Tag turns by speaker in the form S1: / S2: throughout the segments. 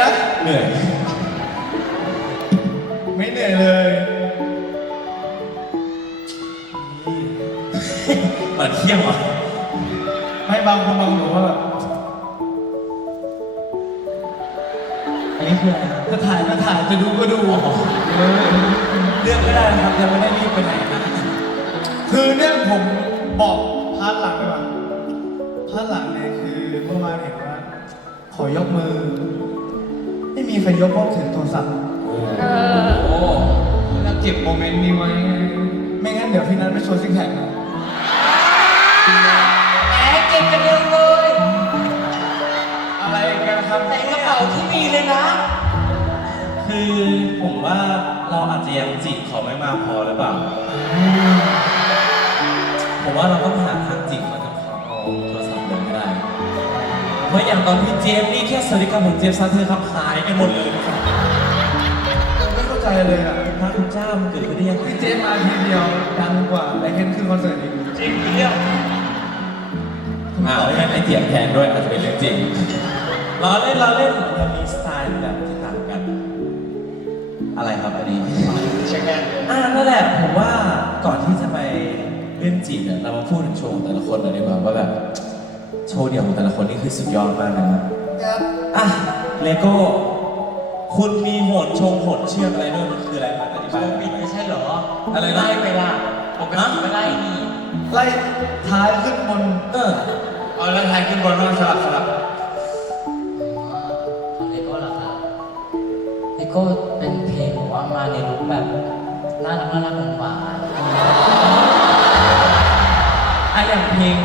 S1: นะ
S2: เหนื่อย
S1: ไม่เหนื่อยเลย
S2: เหมือนเที่ยงวะ
S1: ไม่บางคนบางหนูว่าแบบอันนี้คืออะไรนะจะถ่ายก็ถ่ายจะดูก็ดูเออ
S2: เลือกไม่ได้นะครับยังไม่ได้รีบไปไหนนะ
S1: คือเนี่ยผมบอกพาร์ทหลังไปว่าพาร์ทหลังเนี่ยคือเมื่อวานเห็นว่าขอยกมือไม่มีใครยกเพราะถือโทรศัพท์
S3: เออ
S2: โอ้
S1: แล้วเก็บโมเมนต์นี้ไว้ไม่งั้นเดี๋ยวพี่นัทไปโชว์ซิกแพคนะ
S2: แอบเก็บกันเองเลย
S1: อะไรกันครับ
S2: ใส่กระเป๋าที่มีเลยนะ คือผมว่าเราอาจจะยังจีบเขาไม่มากพอหรือเปล่า ผมว่าเราต้องหาทาง เพราะอย่างตอนพี่เจมส์นี่แค่สวัสดีครับผมเจมส์ซาเธอครับหายไปหมดเลยนะครับ
S1: ไม่เข้าใจเลยอะ
S2: พระคุณเจ้ามันเกิดขึ้นได้ยังไง
S1: พี่เจมมาทีเดียวดังกว่าไอเคนขึ้นคอนเสิร์ตอีก
S2: จริงเรียกอ้าวให้ไอเถียงแทนด้วยอาจจะเป็นเรื่องจริงล้อเล่นล้อเล่นมันมีสไตล์แบบที่ต่างกัน อะไรครับอันนี้
S1: เช็คแอน
S2: อ่านั่นแหละผมว่าก่อนที่จะไปเล่นจีบเนี่ยเรามาพูดถึงโชว์ของแต่ละคนหน่อยดีกว่าว่าแบบ โชว์เดี่ยวของแต่ละคนนี่คือสุดยอดมากนะครับ
S1: ครับ
S2: อะเลโก้คุณมีโหนชงโหนเชือกอะไรด้วยมันคืออะไรครับอธิบาย ปิดไม่ใช่เหรออะไรนะ
S4: ไล่ไปละปกติไม่ไล่นี่
S1: ไล่ท้ายขึ้นบน
S2: เออ
S1: เอาแล้วท้ายขึ้นบนบ้างสลับสลับ
S4: ของเลโก้เหรอครับเลโก้เป็นเพลงผมว่ามาในรูปแบบน่ารักน่ารักหวาน
S2: อะอย่างเพลง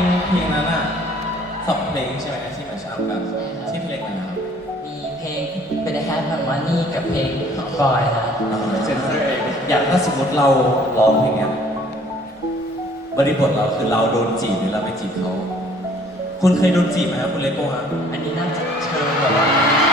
S2: เพลงใช่ไหมที่มาชอบกันที่เพลงอะไรนะครับ
S4: ๆมีเพลงเป็นแฮปปี้มันนี่กับเพลงกอยนะ
S1: เซ็นเซอร์เอง
S2: อย่างถ้าสมมติเราร้องเพลงเนี้ยบริบทเราคือเราโดนจีบหรือเราไปจีบเขา คุณเคยโดนจีบไหมครับคุณเลโก้ครับ
S4: อันนี้น่าจะเชิงแบบว่า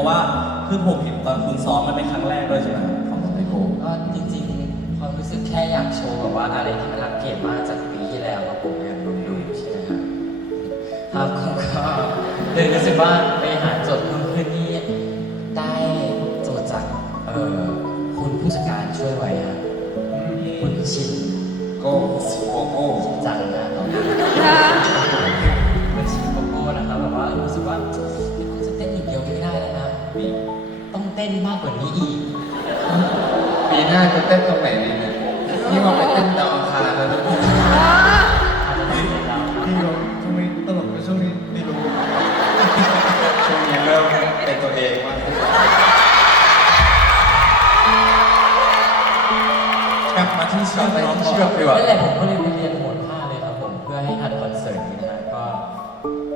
S2: ราะว่าคือผมเห็นตอนคุณซ้อมมันเป็นครั้งแรกด้วยใช่ไหมของเลโก้
S4: ก็จริงๆความรู้สึกแค่อยากโชว์แบบว่าอะไรที่มันอัปเกรดมากจากปีที่แล้วครับผมอยากดูดูใช่ไหมครับครับผมก็เลยรู้สึกว่าไปหาโจทย์เพิ่มขึ้นนี่ได้โจทย์จากเอ่อคุณผู้จัดการช่วยไว้ครับคุณชิน
S1: ก้โก้โก้
S4: จังนะ ต้องเต้นมากกว่านี้อีก
S1: ปีหน้าจะเต้นตรงไหนดีเนี่ยนี่ว่าไปเต้นดาวอังคารแล้วนะ
S4: อาจจะต้องเต้นแล้ว
S1: พี่บอกทำไมตลกในช่วงนี้ไม่รู้ช่วงนี้เริ่มเป็นตัวเองมากขึ้น
S2: กลับมาที่เชือกน้องก่อน
S4: นั่นแหละผมก็เลยไปเรียนโหนผ้าเลยครับผมเพื่อให้ทันคอนเสิร์ตนี้นะก็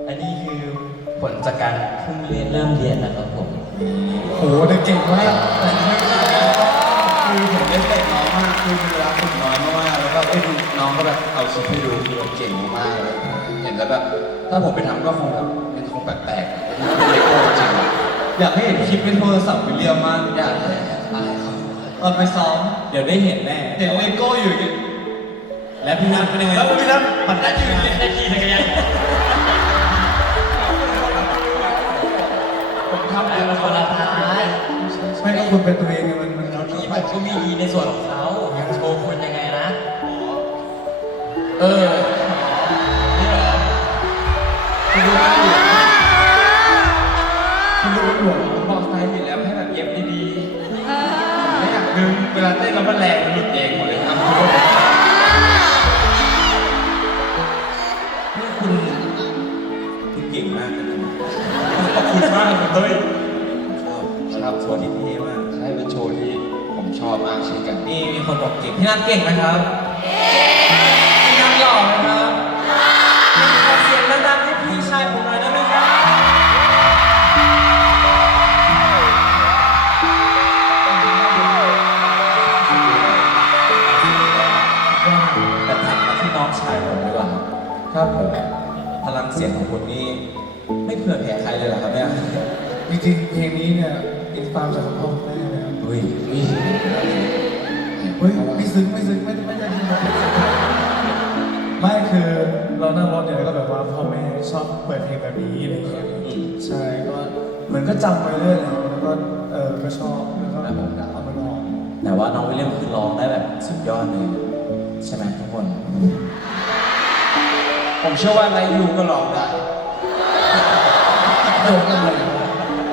S4: อันนี้คือผลจากการเพิ่งเรียนเริ่มเรียนนะครับผม
S1: โหเด็ ก่งมากแต่ไม่ใช่คือผมได้เตะน้องมากคือเวลาฝึกน้อยมากแล้วก็เอ้ยน้องก็แบบเอาชิปให้ดูคือแบบเก่งมากเลยเห็นแล้วแบบถ้าผมไปทำก็คงแบบมันคงแปลกๆเป็นเลโกจริงอยากให้เห็นคลิปในโทรศัพท์วิลเลียมมากอยากให้อะไรเขาตอนไปซ้อม
S2: เดี๋ยวได้เห็นแน่
S1: เห็นเลโก้อยู่อย่างนี้
S2: และพี่นัทเป็นยังไง
S1: แล้วพี่นัทมันได้อยู่อย่างนี้
S4: ได้ขี่จักรยาน
S1: ผมทำ
S4: แต่
S1: เอง
S4: คนละท้าย
S1: ไม่ก็คุณเป็นตัวเองไงมันมันเรา
S4: พี่ผมก็มีดีในส่วนของเขาอย่างโชว์คุณยังไงนะ
S1: เออ
S4: นี่เหรอ
S1: คุณดูไหลวมคุณดูไม่หลวมผมบอกสไตล์ผิดแล้วให้แบบเย็บดีๆไม่อยากดึงเวลาเต้นแล้วมันแก่งไหมค
S2: รับเป็นนางห
S1: ล่อไหมค
S2: รับขอเสียง
S1: ดังๆให้พี่ชายผมหน่
S2: อยได้ไหมครับแต่ถัดมาที่น้องชายผมดีกว่าครับผมพลังเสียงของคุณนี่ไม่เผื่อแผ่ใครเลยหรอครับเนี่ย
S5: จริงเพลงนี้เนี่ยอินสปามจากพ่อแม่เลย
S2: อุ้ย
S5: นี้อะไรอย่างเงี้ยใช่ก็เหมือนก็จำไปเรื่อยเลยแล้วก็เออก็ชอบแล้วก็เอามาลอง
S2: แต่ว่าน้องวิลเลียมคือร้องได้แบบสุดยอดเลยใช่ไหมทุกคน
S1: ผมเชื่อว่าไรยูก็ร้องได้
S5: โดนกันเลย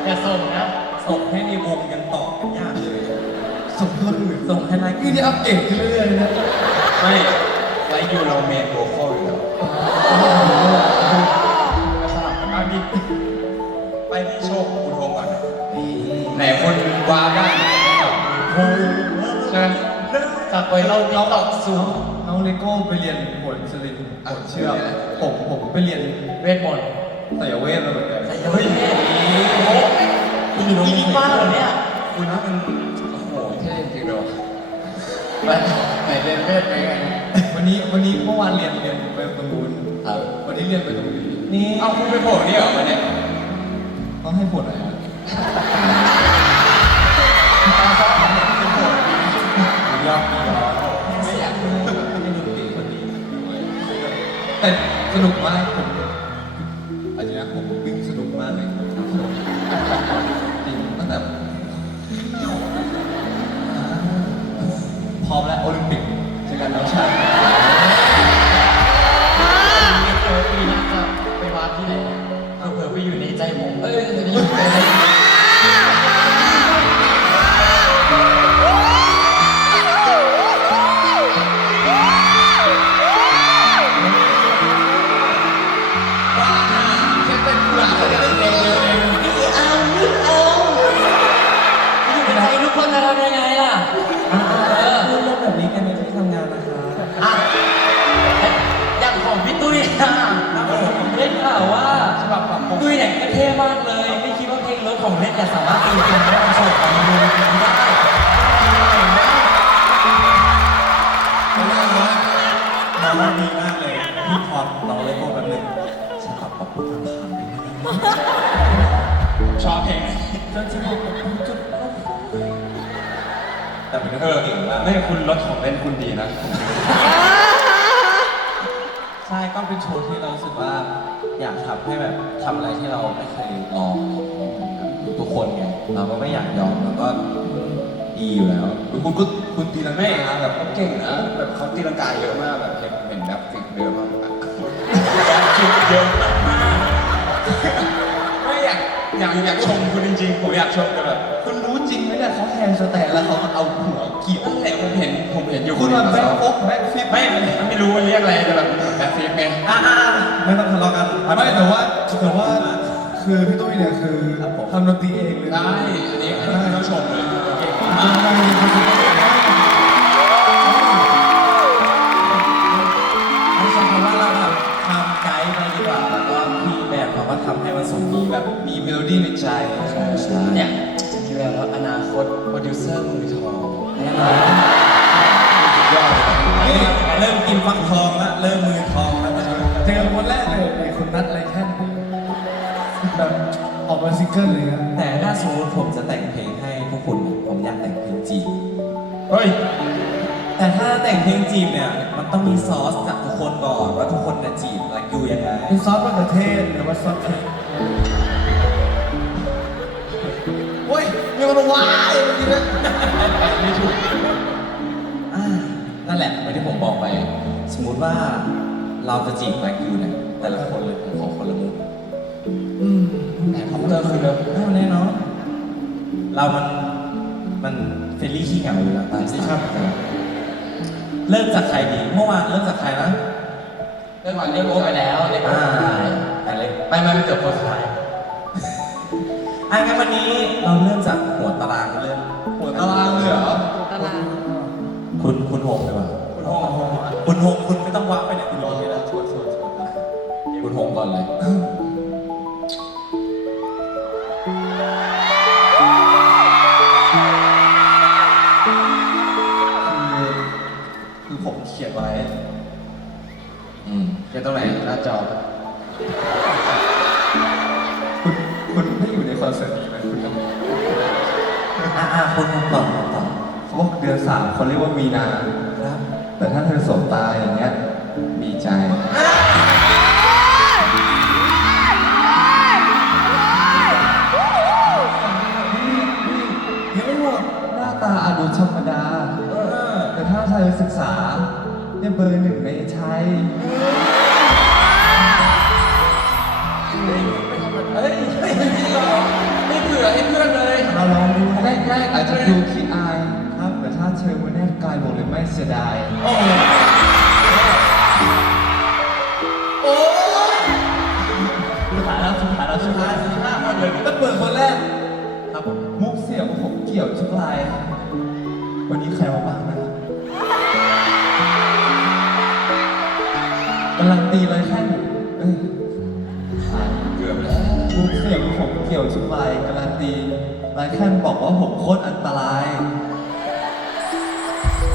S4: อย่าส่งนะ
S2: ส่งให้ในวงยังตอบกันยากเลย
S5: ส่งให้คนอื่น
S2: ส่งให้ไล
S5: นี่
S2: ค์
S5: นี่อัปเกรดขึ้นเรื่อยๆนะ
S1: ไม่ไรยูเราเมนโวคอลอยู่แล้ว ว้าบ้างใช่ไหม
S4: จากไวรัลติ๊กต็อกสู่
S5: น้องเลโก้ไปเรียนโหนสลิงโหนเชื่อกผมผมไปเรียน
S4: เวทมนต์
S5: สายเวทมาเหมือนกัน
S4: เฮ้ยโอ้อีนี่อีนี่บ้าเหรอเนี่ย
S1: คุณน่าเป็นโอ้โหเท่จริงเลยว่ะ
S4: ไปไหนเรียนเวทไปไง
S5: วันนี้วันนี้เมื่อวานเรียนเรียนไปตรงนู้น
S1: ครับ
S5: วันนี้เรียนไปตรงนี้
S2: นี่
S1: เอาคุณไปโผล่นี่เหรอมาเนี่ย
S5: ต้องให้ผลอะไรนะ
S2: ย
S5: แต่สนุกมากผม
S4: จะสามารถตีเป็นได้ประสบความสำเร็จได้
S2: เขาเรียกว่าน้องว่าดีมากเลยพี่พรน้อเลยโก้แบบหนึ่งฉันขอขอบคุณทางผ่านด้วย
S1: ชอบเพลงไหน
S2: จนจะบอกกับคุณจุดแต่เป็น
S1: เอ
S2: เรื่อเก่งมาก
S1: ไม่คุณรถของเล่นคุณดีนะ
S2: ใช่ก็เป็นโชว์ที่เรารู้สึกว่าอยากทำให้แบบทำอะไรที่เราไม่เคยลอง คนไงเราก็ไม่อยากยอมแล้วก็ดีอยู่แล้ว
S1: คุณคุณคุณตีลังกาแบบเขาเก่งนะแบบเขาตีลังกาเยอะมากแบบเห็นเห็นแบบฟิกเยอะมากแบบฟิกเยอะมากไม่อยากอยากอยากชมคุณจริงๆผมอยากชมแต่แบบ
S5: คุณรู้จริงไหมเนี่ยเขาแทงสแตนแล้วเขาเอาหัวเกี่ยว
S1: นั่นแหละผมเห็นผมเห็นอยู่
S5: คุณมาแบ็คฟกแบ็คฟิป
S1: ไม่มันไม่รู้ว่าเรียกอะไรแต่แบบแบบฟิกไง
S2: อ่าไม่ต้องทะเลาะกัน
S5: ไม่แต่ว่าแต่ว่า คือพี่ตุ้ยเนี่ยคือทำดนตรีเองเลย
S1: ได้อันนี้อันนี้ต้องชมเลยเก่งมาก
S2: ไม่ใช่คำว่าเราแบบทำไกด์ไปดีกว่าแล้วก็พี่แบบเราก็ทำให้มันสมมีแบบ
S5: มีเมโลดี้ในใจ
S2: ใช่ใช่
S4: เนี่ยจะมีแววว่าอนาคตโปรดิวเซอร์มือทองแน่นอน
S2: ยอดเลยเริ่มกินฟักทองแล้วเริ่มมือทองแล้ว
S5: เจอคนแรกเลยไอ้คนนัดอะไมาซิงเกิลเลยนะ
S2: แต่ถ้าสมมติผมจะแต่งเพลงให้พวกคุณอะผมอยากแต่งเพลงจีบ
S1: เฮ้ย
S2: แต่ถ้าแต่งเพลงจีบเนี่ย มันต้องมีซอสจากทุกคนก่อนว่าทุกคนเนี่ยจีบรักยูยังไง
S5: เป็นซอสมะเขือเทศหรือว่าซอสพริกโอ้ยมีคนว้ายเมื่อกี้นะ
S1: ไม่ถูก
S2: อ่านั่นแหละเหมือนที่ผมบอกไป สมมุติว่าเราจะจีบรักยูเนี่ยแต่ละคนเลยผมขอคนละมุม
S5: อืม
S2: แต่คอมพิวเตอร์คือแบบอ้าวแน่นอนเรามันมันเฟรนลี่ขี้เหงาอยู่แล้วตามสไตล์เริ่มจากใครดี เมื่อวานเริ่มจากใครนะ
S4: เรื่องก่อนเรียกโอ้ไปแล้วเรียกโอ้
S2: อ่า
S4: ไป
S2: แต่เล็ก
S4: ไม่ไม่ไม่เกิดคนสุดท้าย
S2: อะงั้นวันนี้เราเริ่มจากหัวตารางเริ่ม
S5: หัวตารางเลยเหรอ
S3: ตาราง
S2: คุณคุณโฮมเลยป่ะ
S5: คุณโฮม
S2: คุณโฮมคุณไม่ต้องวักไปไหนคุณโฮมเลยนะ
S5: ชวนชวนชวน
S2: คุณโฮมก่อนเลย
S5: เขียนไว้
S2: อืม
S1: เขียนตรงไหนหน้าจอ
S5: คุณคุณไม่อยู่ในคอนเสิร์ตนี้ไหมคุณต้อง
S2: อ่าอ่าคุณตอบตอบ
S5: เขาบอกเดือนสามเขาเรียกว่ามีนา
S2: ครับ
S5: แต่ถ้าเธอสบตาอย่างเงี้ย มีใจยังไม่หมดหน้าตาอาจดูธรรมดา แต่ถ้าเธอศึกษาเนี่ยเบอร์หนึ่งใน ไทย
S2: เฮ้ยไม่ไม่เผื่อให้เพื่อนเลย
S5: เราลองดูแรกๆอาจจะดูขี้อายครับ แต่ถ้าเธอมาแนบกายบอกเลยไม่เสียดาย
S2: โอ้โห
S5: สุดท้ายแล้วสุดท้ายแล้วสุดท้าย
S2: สี่ห้าคนเลย
S5: ถ้าเปิดคนแรก
S2: ครับผม
S5: มุกเสี่ยงผมเกี่ยวทุกลาย วันนี้ใครมาบ้างนะครับกำลังตีไรแค่ ทุกลายกำลังตีไรแค่นบอกว่าผมโคตรอันตราย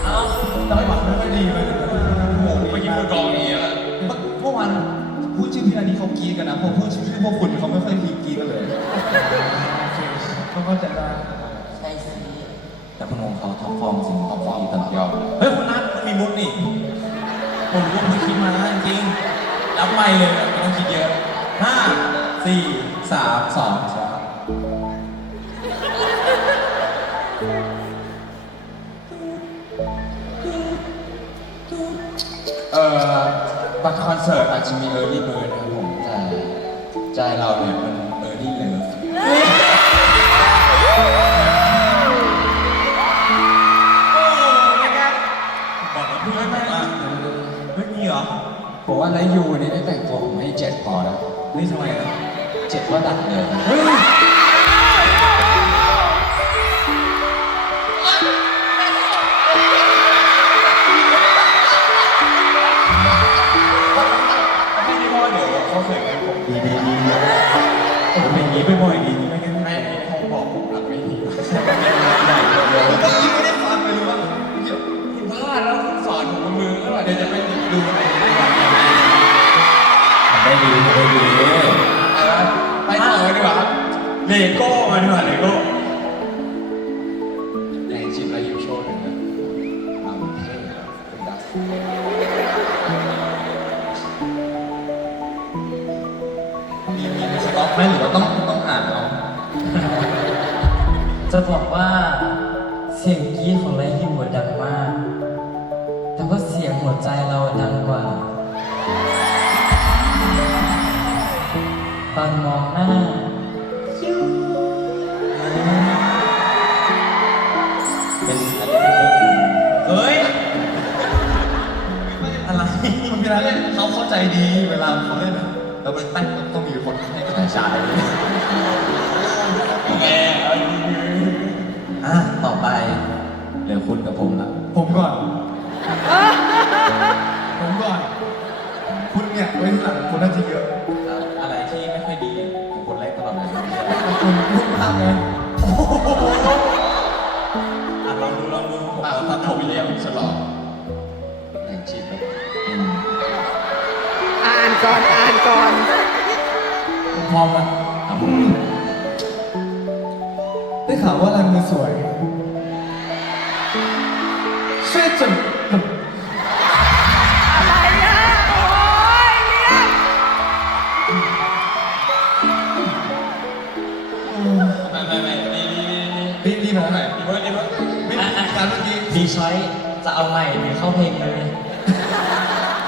S2: เอ้า
S5: จังหวะไม่ดีเลย
S1: โอ้โหเมื่กี้พูดกองอย่างนี้แล้ว
S5: เมื่อวานพูดชื่อพี่อันนี้เขากรีดกันนะพอพูดชื่อพวกคุณเขาไม่ค่อยกรีดกันเลยเขาก็จะได้
S4: ใช่สิ
S2: แต่คุณงงเขาท็อปฟอร์มจริงท็อปฟอร์มตลอด
S1: ยอม
S2: เฮ้ยคุณนัทมันมีมุกนี่ผมรู้คุณคิดมาจริงรับไม่เลยไม่ต้องคิดเยอะห้าสี่สามสอง
S1: บัตรคอนเสิร์ตอาจจะมี early bird นะครับผมแต่ใจเราเนี่ยมัน early love
S2: บอกแล้วเพื่อนไม่อะเฮ้ยมีเหรอ
S1: ผมว่าแล้วยูนี่ได้แต่งตัวผมให้เจ็ดพอแล้ว
S2: นี่ทำไมอะ
S1: เจ็ดว่าดัดเลย
S2: เฮ้ย นอย่างนี้บ่อยๆดีไม่งั้น
S1: ไม่
S2: ไม่
S1: ห้องบอกผมรักไม่ดี
S2: ใหญ่เลย
S1: เมื่อกี้ไม่ได้ฟังเลยรู้ป่ะคุณพลาดแล้วคุณสอนผมกับมือแล้วเดี๋ยวจะไปดูในวันนี้
S2: ได้ดีได้ดี
S1: ไปต่อกันดีกว่าครับ
S2: เลโก้มาดีกว่าเลโก้
S1: จะบอกว่าเสี
S4: ยงกรี๊ดของไรฮิวดังมาก แต่ว่าเสียงหัวใจเราดังกว่า ตอนมองหน้า
S2: เป็นอันนี้เฮ้ย อะไร
S5: คุณพี่รักเนี่ยเขาเข้าใจดีเวลาเขาเล่นอะแล้วมันตั้งต้องมีคนให้กำลังใจ
S2: ง อะต่อไปเหลือคุณกับผมละ
S5: ผมก่อน ผมก่อน คุณเนี่ยไว้ที่หลังคุณน่าจะเยอะ
S2: อะไรที่ไม่ค่อยดีผมกดไลค์ตลอดเลย
S5: คุณคุณทำไง
S2: อะลองดูลองดูผม
S1: อ่า
S2: เอา
S1: ถ้า
S2: ทำ
S1: ท
S2: ถูก
S1: วิล
S2: เรี
S1: เลี
S2: ย
S1: ย
S2: ม
S1: มฉลองในจิมแบบ
S3: อ่านก่อนอ่านก่อน
S5: ผมพร้อมแล้ว ได้ข่าวว่าลายมือสวย ช่วยจับ
S3: อะไรอะโอ้ยเรีย
S2: ไม่ไม่ไม่ดีดีดีดี
S5: รีบรีบมหน่อย
S2: ดีเบิร์ดดีเบิร์ด
S5: ไม่มีการเมื่อกี้
S4: ดีช้อยจะเอาใหม่หรือเข้าเพลงเลย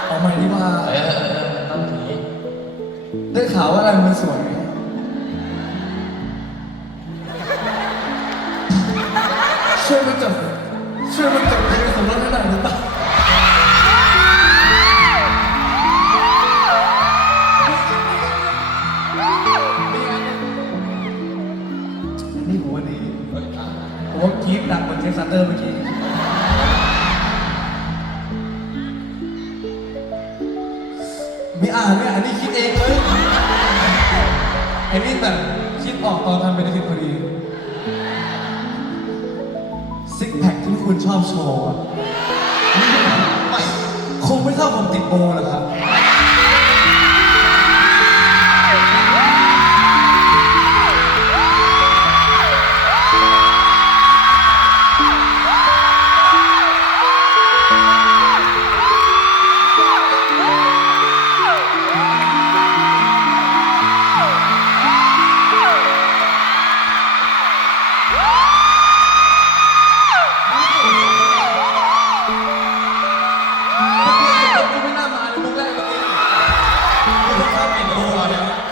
S5: เอาใหม่ดีกว่า
S4: เออเออเออมันต้องอย่างนี้
S5: ได้ข่าวว่าลายมือสวย 7분 ไม่คงไ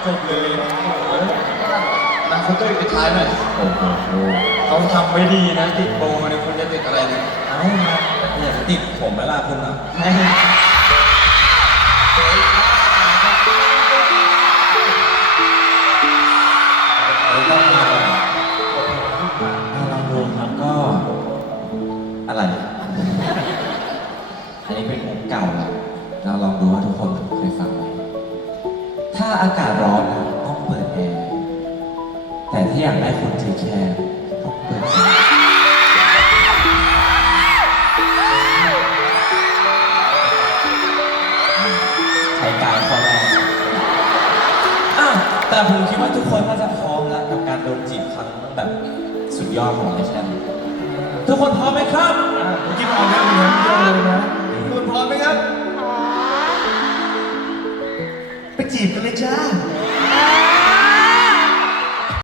S5: จบเลย
S1: นะเขาตัวปิดท้ายหน่อย
S2: โอ้โห
S1: เขาทำไว้ดีนะติดโบมาเนี่ยคุณจะติดอะไรเนี่ย
S2: เอ้ามาอยากจะติดผมเวลาคุณอะ อากาศร้อนนะต้องเปิดแอร์แต่ถ้าอยากได้คนใจแคร์ต้องเปิดเสียงใช้การข้อแรกอะแต่ผมคิดว่าทุกคนน่าจะพร้อมแล้วกับการโดนจีบครั้งแบบสุดยอดของไอแชมป์ทุกคนพร้อมไหมครับ
S5: อะเมื่อกี้มันเอาเรื่องเหมือนเรื่องเลยนะคุณพร้อมไหมครับ จีบกันเลยจ้า